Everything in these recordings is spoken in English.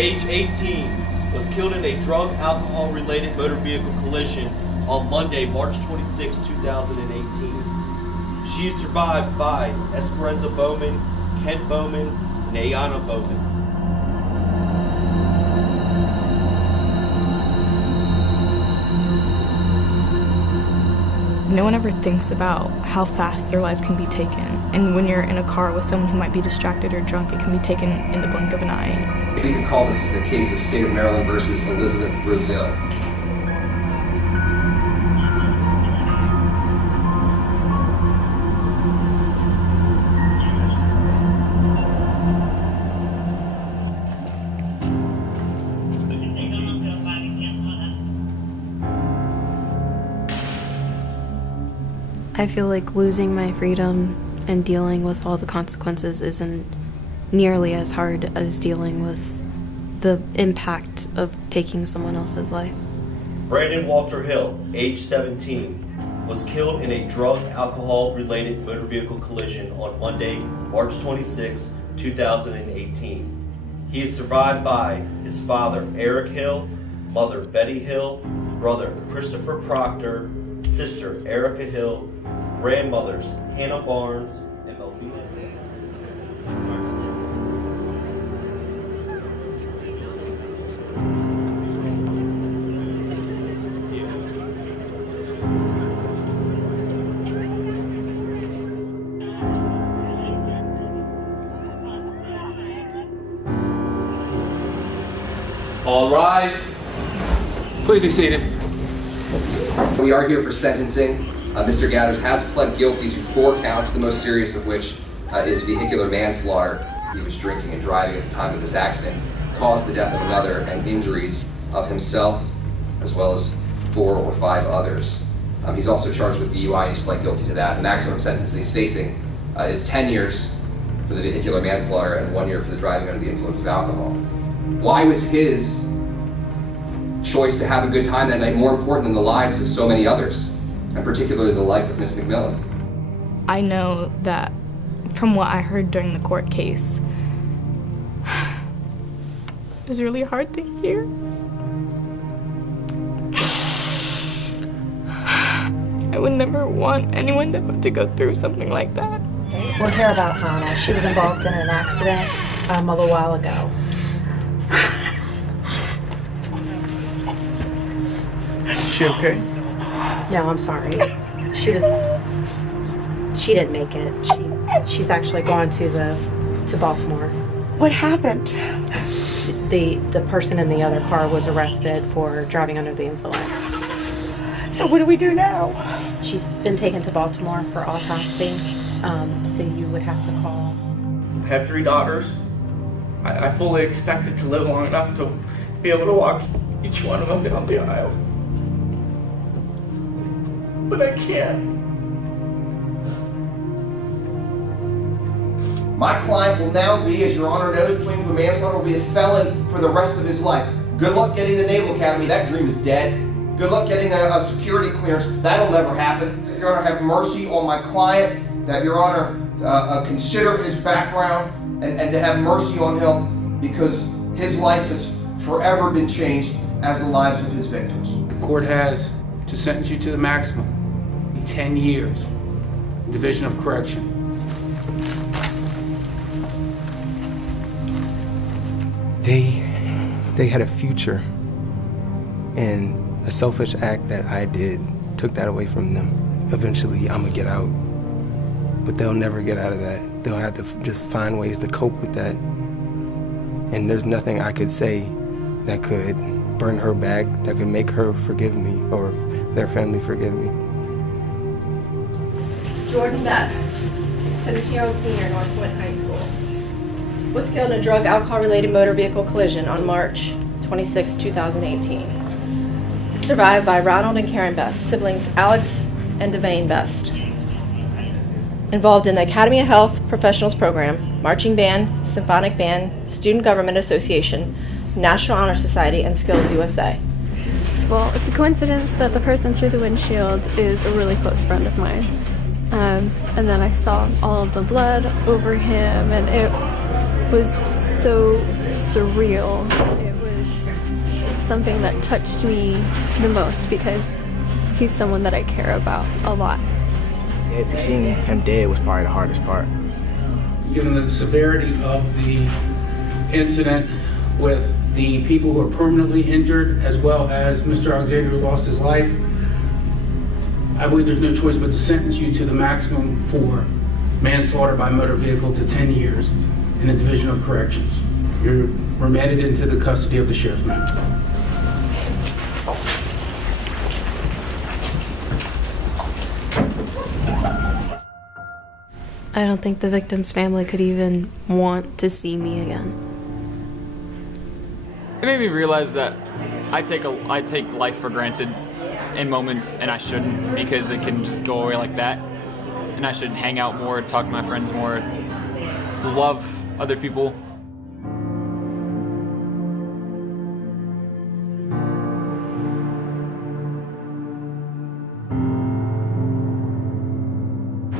age 18, was killed in a drug alcohol-related motor vehicle collision on Monday, March 26, 2018. She is survived by Esperanza Bowman, Kent Bowman, and Ayana Bowman. No one ever thinks about how fast their life can be taken. And when you're in a car with someone who might be distracted or drunk, it can be taken in the blink of an eye. If you could call this the case of State of Maryland versus Elizabeth Brazil. I feel like losing my freedom and dealing with all the consequences isn't nearly as hard as dealing with the impact of taking someone else's life. Brandon Walter Hill, age 17, was killed in a drug alcohol-related motor vehicle collision on Monday, March 26, 2018. He is survived by his father, Eric Hill, mother, Betty Hill, brother, Christopher Proctor, sister, Erica Hill, grandmothers, Hannah Barnes, and Melvina. All rise. Please be seated. We are here for sentencing. Mr. Gathers has pled guilty to 4 counts, the most serious of which is vehicular manslaughter. He was drinking and driving at the time of this accident, caused the death of another and injuries of himself, as well as 4 or 5 others. He's also charged with DUI and he's pled guilty to that. The maximum sentence that he's facing is 10 years for the vehicular manslaughter and 1 year for the driving under the influence of alcohol. Why was his choice to have a good time that night more important than the lives of so many others, and particularly the life of Miss McMillan? I know that from what I heard during the court case, it was really hard to hear. I would never want anyone to have to go through something like that. We're here about Hannah. She was involved in an accident a little while ago. Is she okay? No, I'm sorry. She didn't make it. She's actually gone to Baltimore. What happened? The person in the other car was arrested for driving under the influence. So what do we do now? She's been taken to Baltimore for autopsy. So you would have to call. I have 3 daughters. I fully expected to live long enough to be able to walk each one of them down the aisle. But I can't. My client will now be, as Your Honor knows, pleading to manslaughter, will be a felon for the rest of his life. Good luck getting the Naval Academy. That dream is dead. Good luck getting a security clearance. That'll never happen. Your Honor, have mercy on my client. That Your Honor consider his background and to have mercy on him, because his life has forever been changed as the lives of his victims. The court has to sentence you to the maximum. 10 years. Division of Correction. They had a future, and a selfish act that I did took that away from them. Eventually, I'm gonna get out, but they'll never get out of that. They'll have to just find ways to cope with that, and there's nothing I could say that could bring her back, that could make her forgive me or their family forgive me. Jordan Best, 17-year-old senior, North Point High School, was killed in a drug alcohol-related motor vehicle collision on March 26, 2018. Survived by Ronald and Karen Best, siblings Alex and Devane Best. Involved in the Academy of Health Professionals Program, Marching Band, Symphonic Band, Student Government Association, National Honor Society, and Skills USA. Well, it's a coincidence that the person through the windshield is a really close friend of mine. And then I saw all of the blood over him, and it was so surreal. It was something that touched me the most because he's someone that I care about a lot. Seeing him dead was probably the hardest part. Given the severity of the incident with the people who are permanently injured as well as Mr. Alexander who lost his life, I believe there's no choice but to sentence you to the maximum for manslaughter by motor vehicle to 10 years in the Division of Corrections. You're remanded into the custody of the Sheriff's Ma'am. I don't think the victim's family could even want to see me again. It made me realize that I take life for granted in moments, and I shouldn't, because it can just go away like that. And I should hang out more, talk to my friends more, love other people.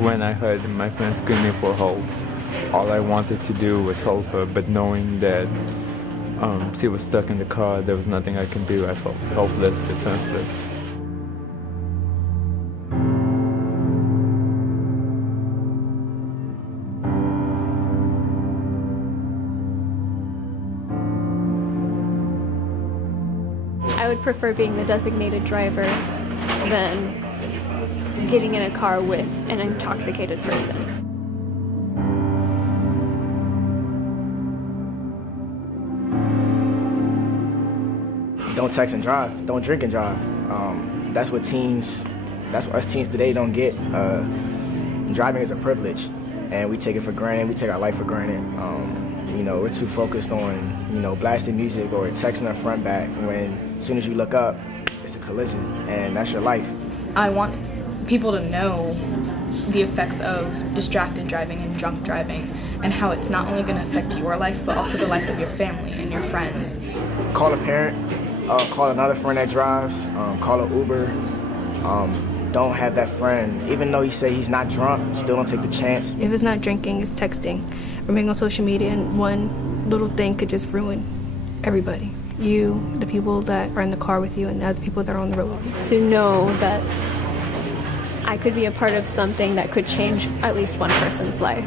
When I heard my friend screaming for help, all I wanted to do was help her, but knowing that she was stuck in the car, there was nothing I can do. I felt helpless, defenseless. I would prefer being the designated driver than getting in a car with an intoxicated person. Don't text and drive. Don't drink and drive. That's what us teens today don't get. Driving is a privilege, and we take it for granted. We take our life for granted. We're too focused on, blasting music or texting our front back when as soon as you look up, it's a collision, and that's your life. I want people to know the effects of distracted driving and drunk driving and how it's not only going to affect your life but also the life of your family and your friends. Call a parent, call another friend that drives, call an Uber. Don't have that friend, even though he say he's not drunk, still don't take the chance. If it's not drinking, it's texting or being on social media, and one little thing could just ruin everybody. You, the people that are in the car with you, and the other people that are on the road with you. To know that I could be a part of something that could change at least one person's life.